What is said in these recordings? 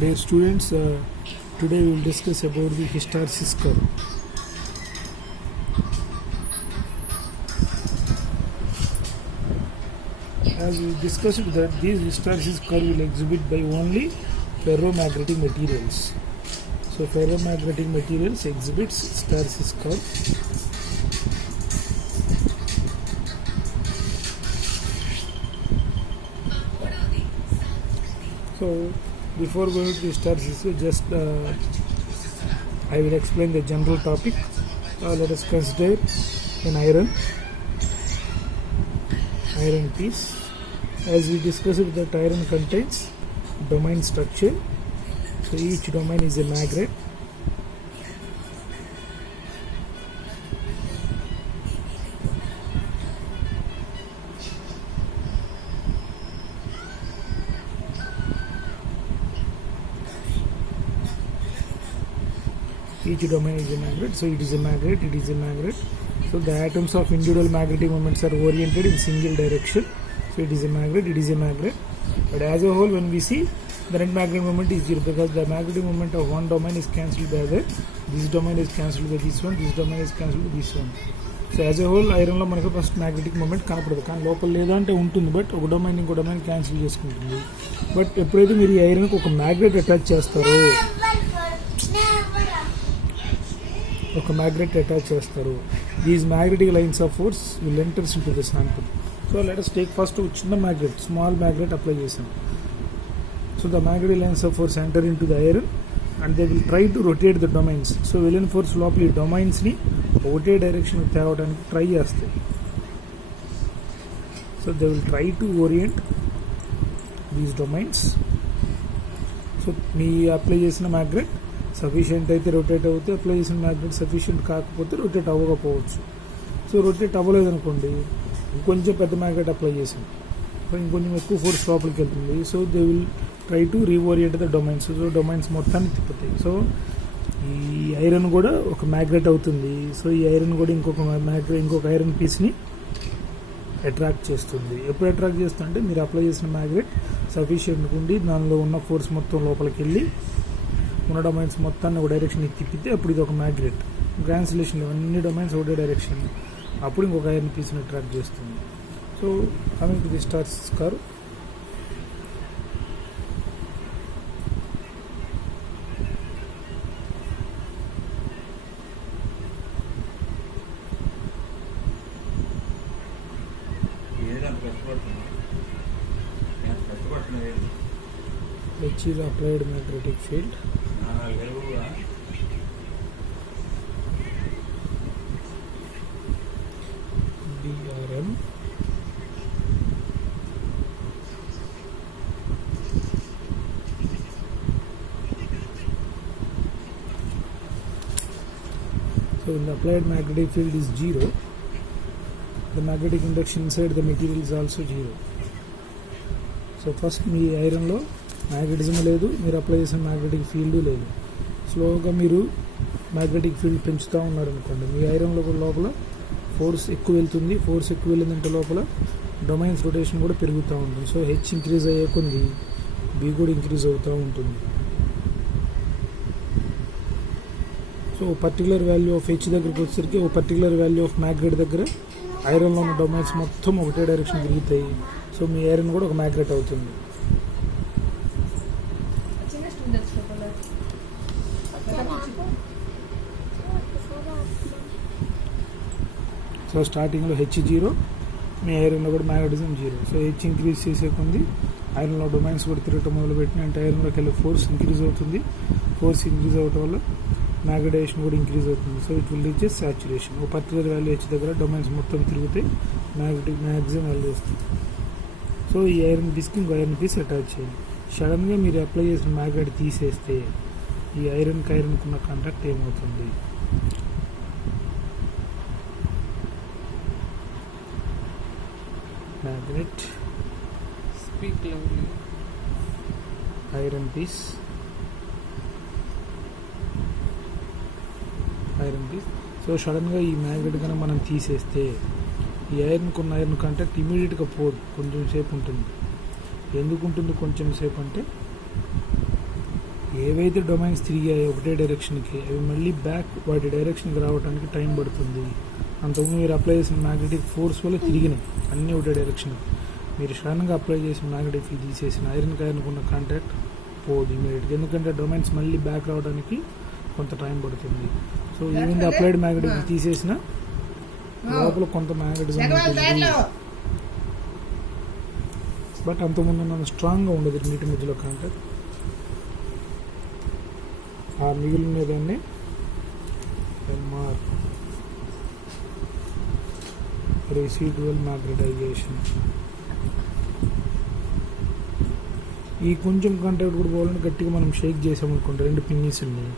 Dear students, today we will discuss about the hysteresis curve. As we discussed that this hysteresis curve will exhibit by only ferromagnetic materials. So ferromagnetic materials exhibits hysteresis curve. So before going to hysteresis, just I will explain the general topic. Let us consider an iron piece. As we discussed, that iron contains domain structure. So each domain is a magnet. Each domain is a magnet, so it is a magnet. So the atoms of individual magnetic moments are oriented in single direction. So it is a magnet. But as a whole, when we see, the net magnetic moment is zero because the magnetic moment of one domain is cancelled by the this domain is cancelled by this one, this domain is cancelled by this one. So as a whole, iron లో మనకు first magnetic moment కనపడదు, కానీ లోపల లేదంటే ఉంటుంది, బట్ ఒక డొమైన్ ఇంకో domain cancel చేసుకుంటుంది. బట్ ఎప్పుడైతే మీరు ఈ ఐరన్కి ఒక మ్యాగ్నెట్ అటాచ్ చేస్తారో these magnetic lines of force will enters into the sample. So let us take first చిన్న మ్యాగ్నెట్, స్మాల్ మ్యాగ్నెట్ అప్లై చేసాం. So the magnetic lines of force enter into the iron and they will try to rotate the domains. So villain force లోపల ఈ డొమైన్స్ని ఒకటే డైరెక్షన్ తేవడానికి ట్రై చేస్తాయి. So they will try to orient these domains. So మీ అప్లై చేసిన magnet sufficient అయితే రొటేట్ అవుతే, అప్లై చేసిన మ్యాగ్నెట్ సఫిషియెంట్ కాకపోతే రొటేట్ అవ్వకపోవచ్చు. సో రొటేట్ అవ్వలేదు అనుకోండి, ఇంకొంచెం పెద్ద మ్యాగ్నెట్ అప్లై చేసాం, ఇంకొంచెం ఎక్కువ ఫోర్స్ లోపలికి వెళ్తుంది. So they will try to reorient the domains. So domains మొత్తాన్ని తిప్పుతాయి. సో ఈ ఐరన్ కూడా ఒక మ్యాగ్నెట్ అవుతుంది. సో ఈ ఐరన్ కూడా ఇంకొక ఐరన్ పీస్ని అట్రాక్ట్ చేస్తుంది. ఎప్పుడు అట్రాక్ట్ చేస్తుందంటే మీరు అప్లై చేసిన మ్యాగ్నెట్ సఫిషియెంట్ ఉండి దానిలో ఉన్న ఫోర్స్ మొత్తం లోపలికి వెళ్ళి ఉన్న డొమైన్స్ మొత్తాన్ని ఒక డైరెక్షన్కి తిప్పితే అప్పుడు ఇది ఒక మ్యాగ్నెట్. ట్రాన్స్లేషన్ అన్ని డొమైన్స్ ఒకటే డైరెక్షన్, అప్పుడు ఇంకొక ఐరన్ పీస్ని అట్రాక్ట్ చేస్తుంది. So coming to the hysteresis curve. Which is applied magnetic field. DRM. So when the applied magnetic field is zero, the magnetic induction inside the material is also zero. So first మీ ఐరన్లో magnetism లేదు, మీరు apply చేసిన magnetic field లేదు. స్లోగా మీరు magnetic field పెంచుతూ ఉన్నారనుకోండి, మీ ఐరన్లో లోపల ఫోర్స్ ఎక్కువ వెళ్తుంది. ఫోర్స్ ఎక్కువ వెళ్ళిందంటే లోపల డొమైన్స్ రొటేషన్ కూడా పెరుగుతూ ఉంటుంది. సో హెచ్ ఇంక్రీజ్ అయ్యే కొద్ది బి కూడా ఇంక్రీజ్ అవుతూ ఉంటుంది. So particular value of H దగ్గరికి వచ్చేసరికి ఒక పర్టికులర్ వాల్యూ ఆఫ్ మ్యాగ్నెట్ దగ్గర ఐరన్లో ఉన్న డొమైన్స్ మొత్తం ఒకటే డైరెక్షన్ తిరుగుతాయి. సో మీ ఐరన్ కూడా ఒక మ్యాగ్నెట్ అవుతుంది. సో స్టార్టింగ్లో హెచ్ జీరో, మీ ఐరన్లో కూడా magnetism zero. So H increase చేసే కొద్ది ఐరన్లో డొమైన్స్ కూడా తిరగటం మొదలుపెట్టిన అంటే ఐరన్లోకి వెళ్ళే ఫోర్స్ ఇంక్రీజ్ అవుతుంది. ఫోర్స్ ఇంక్రీజ్ అవ్వటం వల్ల మ్యాగ్నెటైజేషన్ కూడా ఇంక్రీజ్ అవుతుంది. So it will reach saturation. ఒక పర్టికులర్ వాల్యూ హెచ్ దగ్గర డొమైన్స్ మొత్తం తిరిగితే మ్యాగ్నెటిజం వాల్యూ వస్తుంది. సో ఈ ఐరన్ పీస్కి ఇంకో ఐరన్ పీస్ అటాచ్ చేయండి. సడన్గా మీరు అప్లై చేసిన మ్యాగ్నెట్ తీసేస్తే ఈ ఐరన్కి ఉన్న కాంటాక్ట్ ఏమవుతుంది? Magnet, iron piece. సో సడన్గా ఈ మ్యాగ్నెట్ కనుక మనం తీసేస్తే ఈ ఐరన్ కాంటాక్ట్ ఇమీడియట్గా పోదు, కొంచెం సేపు ఉంటుంది. ఎందుకు ఉంటుంది కొంచెం సేపు అంటే ఏవైతే డొమైన్స్ తిరిగాయో ఒకటే డైరెక్షన్కి అవి మళ్ళీ బ్యాక్ వాటి డైరెక్షన్కి రావడానికి టైం పడుతుంది. అంతకుముందు మీరు అప్లై చేసిన మ్యాగ్నెటిక్ ఫోర్స్ వల్ల తిరిగినాయి అన్నీ ఒకటే డైరెక్షన్కి. మీరు సడన్గా అప్లై చేసిన మ్యాగ్నెటిక్ ఫీల్డ్ తీసేసిన ఐరన్కి ఉన్న కాంటాక్ట్ పోదు ఇమీడియట్గా, ఎందుకంటే డొమైన్స్ మళ్ళీ బ్యాక్ రావడానికి కొంత టైం పడుతుంది. సో ఈవెన్ అప్లైడ్ మ్యాగ్నెటిక్ తీసేసిన లోపల కొంత మ్యాగ్నెటిజం ఉంటుంది, బట్ అంతకుముందు మనం స్ట్రాంగ్గా ఉండదు రెండింటి మధ్యలో కాంటాక్ట్. ఆ మిగిలిన దాన్ని ఎంఆర్ రెసిడ్యువల్ మ్యాగ్నెటైజేషన్. ఈ కొంచెం కాంటాక్ట్ కూడా పోవాలని గట్టిగా మనం షేక్ చేసామనుకోండి రెండు పిన్నీస్ని,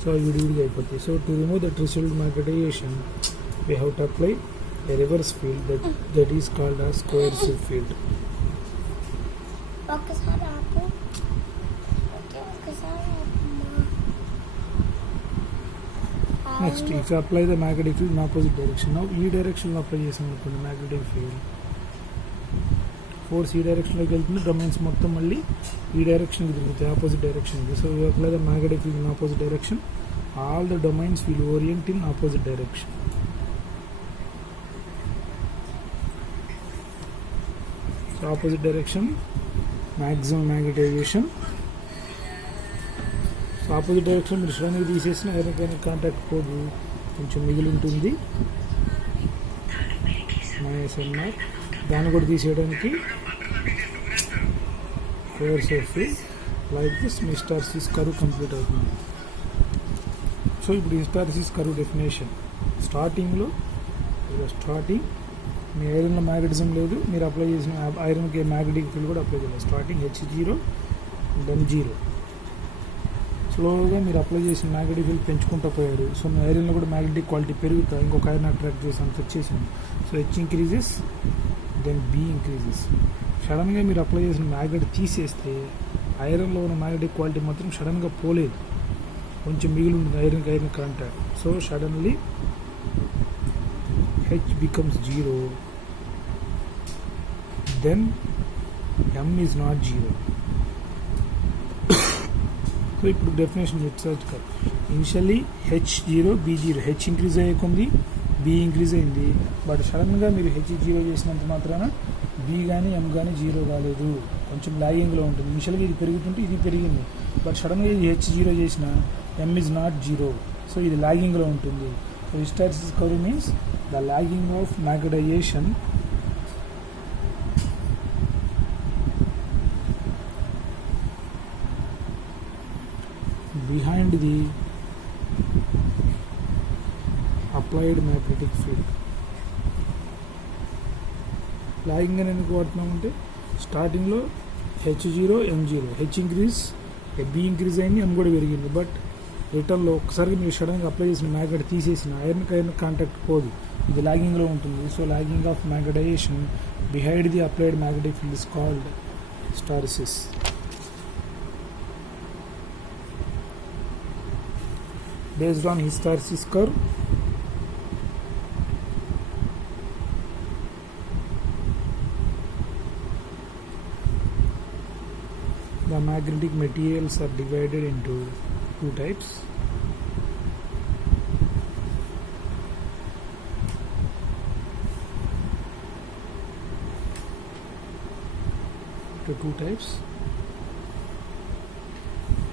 సో అవి విడివిడిగా అయిపోతాయి. So to remove that residual magnetisation we have to apply a reverse field that is called as coercive field. Next, if you apply the magnetic field in opposite direction, now e direction lo apply chesamu magnetic field, force e direction loki veltundi, domains mottham malli e direction ki tirugutayi, opposite direction ki. So you apply the magnetic field in opposite direction, all the domains will orient in opposite direction. So opposite direction, maximum magnetization. So opposite direction మీరు సడన్గా తీసేసిన iron contact పోదు, కొంచెం మిగిలి ఉంటుంది -NR. దాన్ని కూడా తీసేయడానికి కోర్సివ్ ఫీల్డ్ లైక్ దిస్ మీ హిస్టారిసిస్ కర్వ్ కంప్లీట్ అవుతుంది. సో ఇప్పుడు హిస్టారిసిస్ కర్వ్ డెఫినేషన్ స్టార్టింగ్లో మీ ఐరన్లో మ్యాగ్నెటిజం లేదు, మీరు అప్లై చేసిన ఐరన్కి మ్యాగ్నెటిక్ ఫీల్డ్ కూడా అప్లై చేయాలి. Starting H0 then 0. స్లోగా మీరు అప్లై చేసిన మ్యాగ్నెటిక్ ఫీల్డ్ పెంచుకుంటూ పోయారు. సో మీ ఐరన్లో కూడా మ్యాగ్నెటిక్ క్వాలిటీ పెరుగుతా, ఇంకొక ఐరన్ అట్రాక్ట్ చేసి అంత వచ్చేసింది. So H increases then B increases. సడన్గా మీరు అప్లై చేసిన మ్యాగ్నెట్ తీసేస్తే ఐరన్లో ఉన్న మ్యాగ్నెటిక్ క్వాలిటీ మాత్రం సడన్గా పోలేదు, కొంచెం మిగిలి ఉంటుంది iron contact. So suddenly H becomes 0, then M is not 0. సో ఇప్పుడు డెఫినేషన్ రిసర్చ్ కాదు. Initially H0 B0, H increase అయ్యే కొంది B ఇంక్రీజ్ అయింది, బట్ సడన్గా మీరు H0 చేసినంత మాత్రాన B కానీ M కానీ 0 కాలేదు, కొంచెం లాగింగ్లో ఉంటుంది. ఇనిషియల్గా ఇది పెరుగుతుంటే ఇది పెరిగింది, బట్ సడన్గా ఇది H0 చేసిన M is not 0, సో ఇది లాగింగ్లో ఉంటుంది. So hysteresis curve means the lagging of magnetization behind the applied magnetic field. Lagging అని ఎందుకు వాడుతున్నామంటే స్టార్టింగ్లో H0 M0, H increase B increase అయింది, M కూడా పెరిగింది, బట్ రిటర్న్లో ఒక్కసారి మీరు సడన్గా అప్లై చేసిన మ్యాగ్నెట్ తీసేసిన ఐరన్ కాంటాక్ట్ పోదు, ఇది లాగింగ్లో ఉంటుంది. So lagging of magnetization behind the applied magnetic field is called hysteresis. Based on hysteresis curve, the magnetic materials are divided into two types.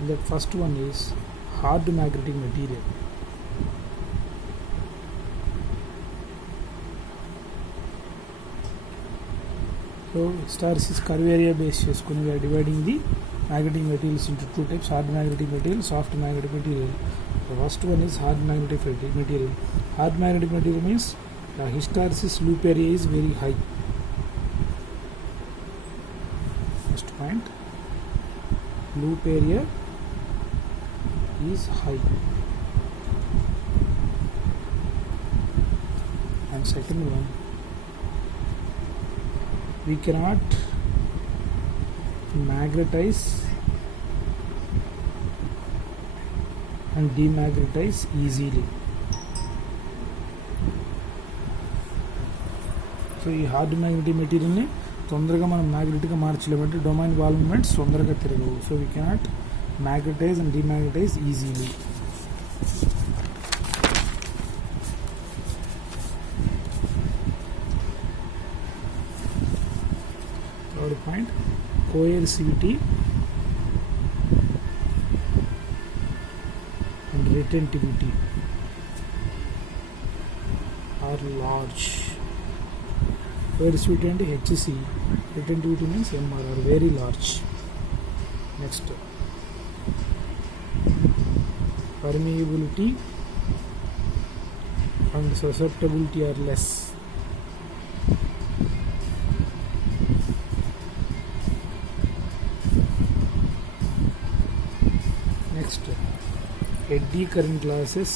The first one is hard magnetic material. So hysteresis curve area base cheskoni we are dividing the magnetic materials into two types: hard magnetic material, soft magnetic material. The first one is hard magnetic material. Hard magnetic material means the hysteresis loop area is very high. First point, loop area is high. And second one, we cannot magnetize and demagnetize easily. So ఈ hard magnetic మెటీరియల్ని తొందరగా మనం మ్యాగ్నెటిక్గా మార్చలేమంటే domain wall moments తొందరగా తిరగవు. So we cannot magnetize and demagnetize easily. Third point, coercivity and retentivity are large. Coercivity and HC, retentivity means MR, are very large. Next, permeability and susceptibility are less. Next, eddy current glasses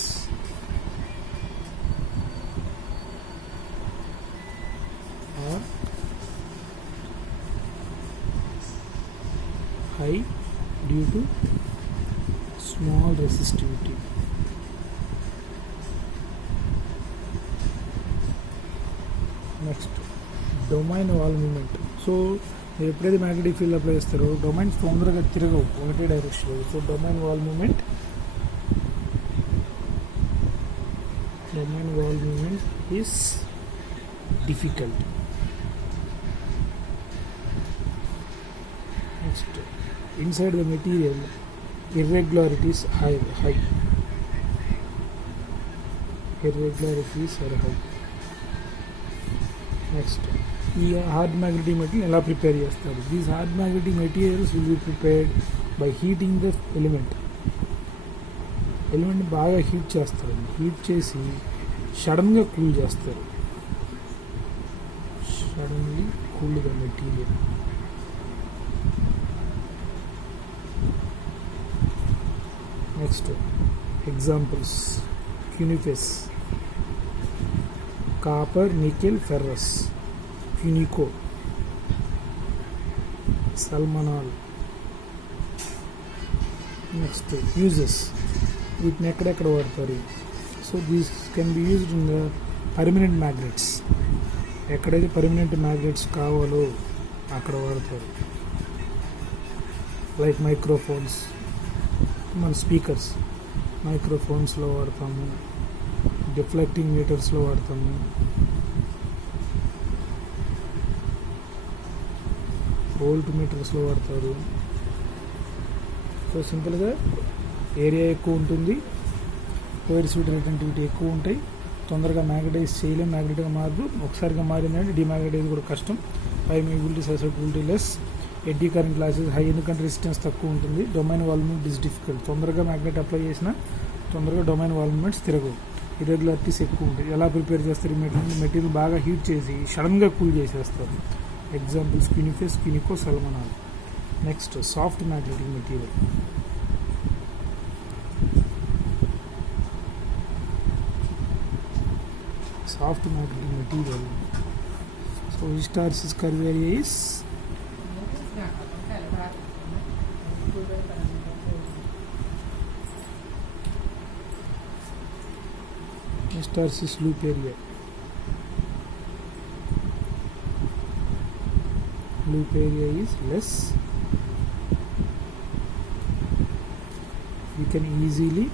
are high due to small resistivity. Next, domain wall movement. So మీరు ఎప్పుడైతే magnetic field apply చేస్తారో domains తొందరగా తిరగవు ఒకటే direction. So domain wall moment is difficult. Next, inside the material irregularities high. Irregularities are high. Next, ఈ hard magnetic material ఎలా prepare చేస్తారు? These hard magnetic materials will be prepared by heating the element బాగా heat చేస్తారు. Heat చేసి సడన్గా cool చేస్తారు. Suddenly cool the material. Next, examples: Cunife, copper, nickel, ferrous, Cunico, సల్మనాల్. Next, uses, వీటిని ఎక్కడెక్కడ వాడతారు? So these can be used in the permanent magnets. ఎక్కడైతే పర్మనెంట్ మ్యాగ్నెట్స్ కావాలో అక్కడ వాడతారు. లైక్ మైక్రోఫోన్స్, మన స్పీకర్స్ మైక్రోఫోన్స్లో వాడతాము, డిఫ్లెక్టింగ్ మీటర్స్లో వాడతాము, వోల్ట్ మీటర్స్లో వాడతారు. సో సింపుల్గా ఏరియా ఎక్కువ ఉంటుంది, కోఎర్సివిటీ, రిటెంటివిటీ ఎక్కువ ఉంటాయి, తొందరగా మ్యాగ్నటైజ్ చేయలేం, మ్యాగ్నెట్గా మారదు. ఒకసారిగా మారిందంటే డిమ్యాగ్నటైజ్ కూడా కష్టం. Permeability, susceptibility less. Eddy current losses high, ఎందుకంటే రెసిస్టెన్స్ తక్కువ ఉంటుంది. Domain wall movement is difficult. తొందరగా మ్యాగ్నెట్ అప్లై చేసినా తొందరగా డొమైన్ వాల్ మూవ్మెంట్స్ తిరగవు. ఇర్రెగ్యులారిటీస్ ఎక్కువ ఉంటాయి. ఎలా ప్రిపేర్ చేస్తారు? మెటీరియల్ బాగా హీట్ చేసి సడన్గా కూల్ చేసేస్తారు. ఎగ్జాంపుల్స్: క్యూనిఫెస్, క్యూనికో, సల్మనాల్. Next, soft magnetic material. Soft magnetic material. So hysteresis curve area is hysteresis loop area. Loop area is less. You can easily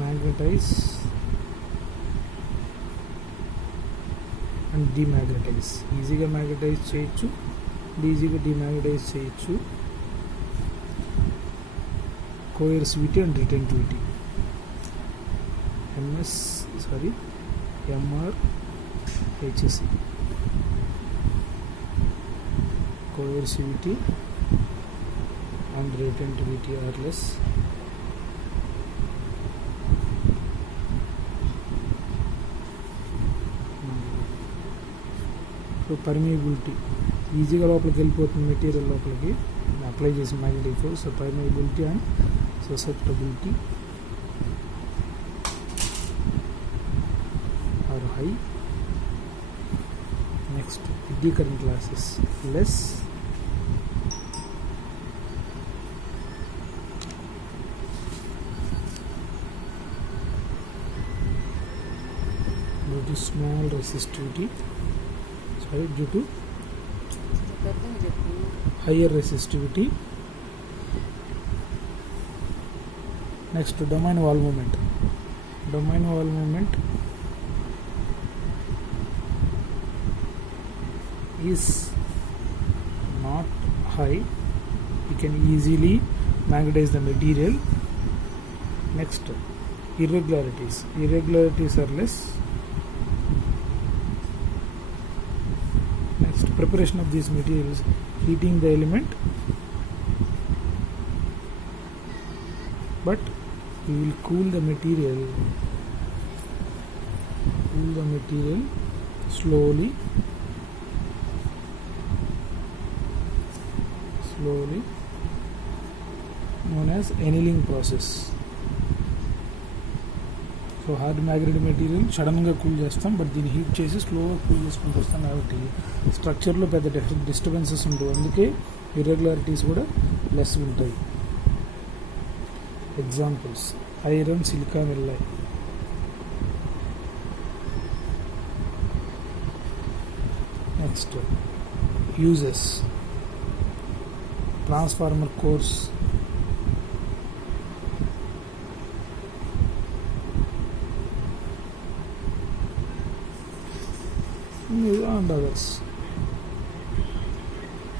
magnetize and demagnetize. ఈజీగా మ్యాగ్నటైజ్ చేయొచ్చు, ఈజీగా demagnetize చేయొచ్చు. Coercivity and retentivity. MR HC. coercivity and retentivity are less. So permeability ఈజీగా లోపలికి వెళ్ళిపోతుంది material లోపలికి apply చేసిన magnetic force. So permeability and susceptibility are high. Next eddy current losses less. due to small resistivity, due to higher resistivity. Next, domain wall moment. Domain wall moment is not high. You can easily magnetize the material. Next, irregularities. Irregularities are less. Next, preparation of these materials, heating the element, but we will cool the material slowly, known as annealing process. So hard magnetic material సడన్గా కూల్ చేస్తాం, బట్ దీన్ని హీట్ చేసి స్లోగా కూల్ చేసుకుంటూ వస్తాం కాబట్టి స్ట్రక్చర్లో పెద్ద డిస్టర్బెన్సెస్ ఉండవు, అందుకే ఇర్రెగ్యులారిటీస్ కూడా లెస్ ఉంటాయి. Examples: iron, silicon alloy. Next, uses: transformer cores, and others.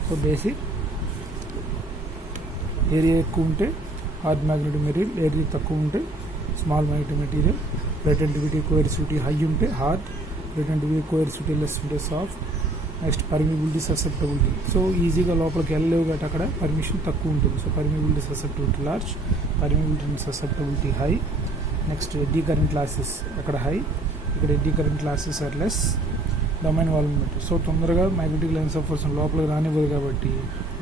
So basic area ఎక్కువ ఉంటే హార్డ్ మ్యాగ్నెటిక్ మెటీరియల్, ఏరియా తక్కువ ఉంటే small magnetic material. Retentivity, coercivity high ఉంటే హార్డ్, రెటెంటివిటీ కోఎర్సివిటీ లెస్ ఉంటే soft. Next, permeability, susceptibility. So ఈజీగా లోపలికి వెళ్ళలేవు కాబట్టి అక్కడ పర్మిషన్ తక్కువ ఉంటుంది. So permeability, susceptibility large, permeability and susceptibility high. Next, eddy current losses అక్కడ హై, ఇక్కడ eddy current losses are less. Domain wall moment, so తొందరగా మ్యాగ్నెటిక్ లైన్స్ ఆఫ్ ఫోర్స్ లోపలికి రానివ్వదు కాబట్టి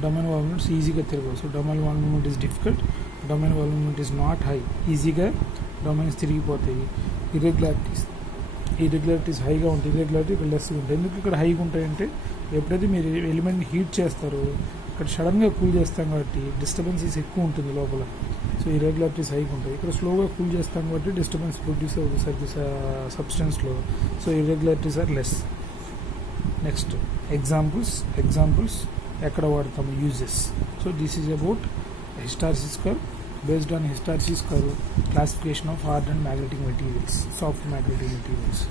డొమైన్ వాల్ మూమెంట్స్ ఈజీగా తిరగవు. So domain wall moment is difficult, domain wall moment is not high, ఈజీగా డొమైన్స్ తిరిగిపోతాయి. ఇర్రెగ్యులారిటీస్ హైగా ఉంటాయి, ఇర్రెగ్యులారిటీ ఇక్కడ లెస్గా ఉంటాయి. ఎందుకు ఇక్కడ హైగా ఉంటాయంటే ఎప్పుడైతే మీరు ఎలిమెంట్ని హీట్ చేస్తారో ఇక్కడ సడన్గా కూల్ చేస్తాం కాబట్టి డిస్టర్బెన్సెస్ ఎక్కువ ఉంటుంది లోపల. సో ఇర్రెగ్యులారిటీస్ హైగా ఉంటాయి. ఇక్కడ స్లోగా కూల్ చేస్తాం కాబట్టి డిస్టర్బెన్స్ ప్రొడ్యూస్ అవుతుంది సబ్స్టెన్స్లో. So irregularities are less. Next, examples ఎక్కడ వాడతాము, uses. So this is about hysteresis curve. Based on hysteresis curve, classification of hard and magnetic materials, soft magnetic materials.